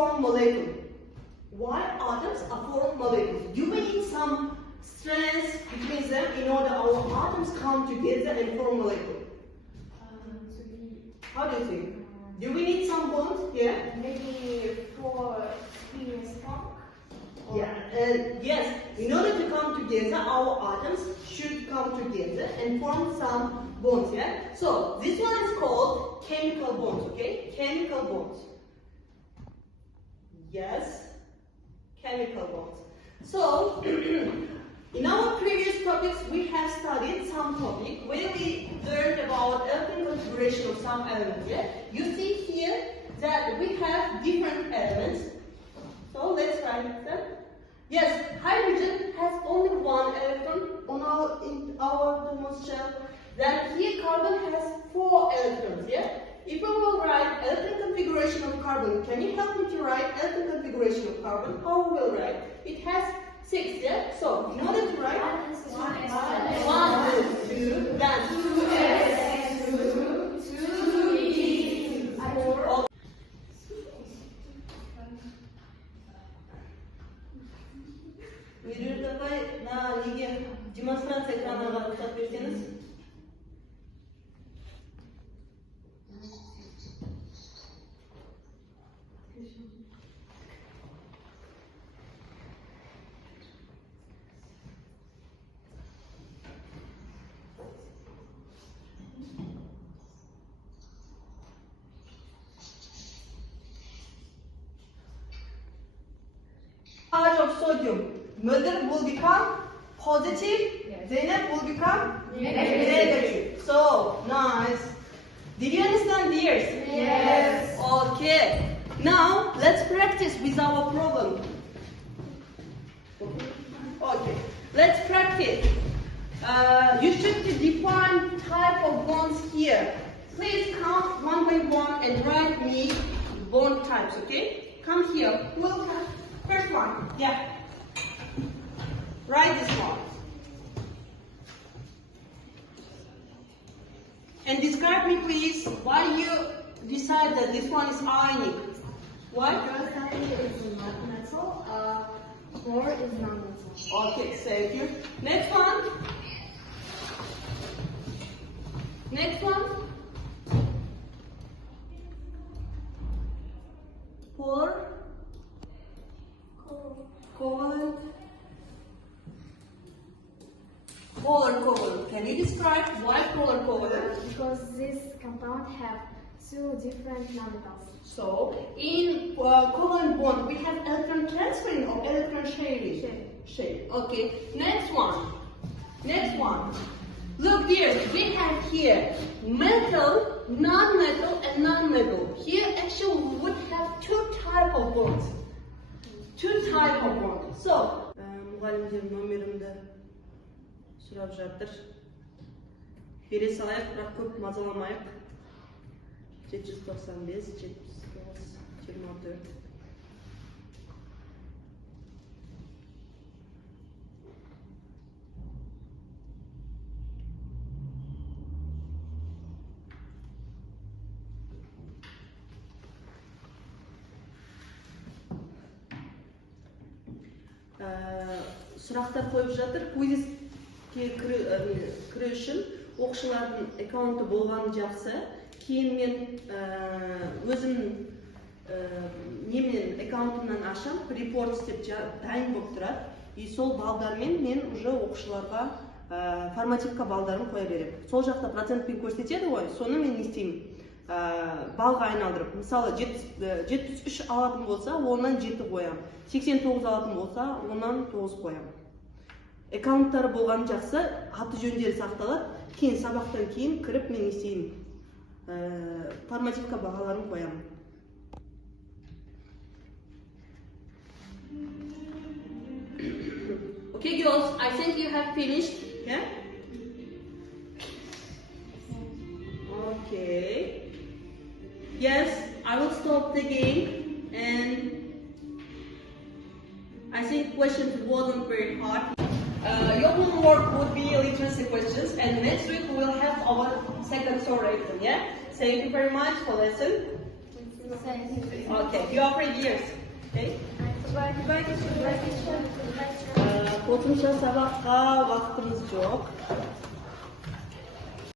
form molecule. Why atoms form molecules? Do we need some strands between them in order our atoms come together and form molecule? How do you think? Do we need some bonds here? Maybe for being strong. Yeah, and yes, in order to come together, our atoms should come together and form some bonds, yeah? So, this one is called chemical bonds, okay? Chemical bonds. Yes, chemical bonds. So, in our previous topics, we have studied some topic where we learned about electron configuration of some elements, yeah? You see here that we have different elements. So, let's write them. Yes, hydrogen has only one electron in our thermal shell. Then here carbon has 4 electrons, yeah? If we will write electron configuration of carbon, can you help me to write electron configuration of carbon? How we will write? It has 6, yeah? So, in order to write 1, 2, then 2s, 2p, 4. Müdür Tapay, neге демонстрация экранына рұқсат берсеңіз. Charge of sodium. Mother will become positive, Zainab will become negative. So, nice. Did you understand, dears? Yes. Okay. Now, let's practice with our problem. Okay. Let's practice. You should define type of bonds here. Please count one by one and write me bond types, okay? Come here. Who will have first one? Yeah. Write this one. And describe me please why you decide that this one is ionic. Why? Because iron is metal, chlor is non-metal. Okay, thank you. Next one. Next one. Polar. Covalent. Polar covalent. Can you describe why polar covalent? Because this compound have 2 different nonmetals. So, in covalent bond, we have electron transferring or electron sharing? Sharing. Okay. Next one. Next one. Look here, we have here metal, non-metal, and non-metal. Here actually we would have 2 types of bonds. 2 types of bonds. So, мұғалімдер номерімді сұрап жатыр. Бере салайық, бірақ көп мазаламайық. 795, 79, 24. Сұрақтар қойып жатыр. Квизке кіру үшін оқушылардың аккаунты болғаны жақсы. Кейін мен өзім немен аккаунтымнан ашам, репорт істеп дайын болып тұрады. И сол балдармен мен уже оқушыларға формативка балдарын қоя берем. Сол жақта процентпен көрсетеді ғой, соны мен не істеймін? Балға айналдырып. Мысалы 73 алатын болса, оннан 7 қоям. 89 алатын болса, оннан 9 қоям. Аккаунттары болған жақсы, аты жөндері сақталады. Кейін сабақтан кейін кіріп мен не істеймін? Формативка бағаларын қоям. Okay, girls, I think you have finished. Yeah? Okay. Yes, I will stop the game, and I think questions wasn't very hard. Your homework would be literacy questions, and next week we will have our second story exam. Yeah. Thank you very much for listening. Okay, you are free years. Okay. Goodbye. Қосымша сабаққа уақытымыз жоқ.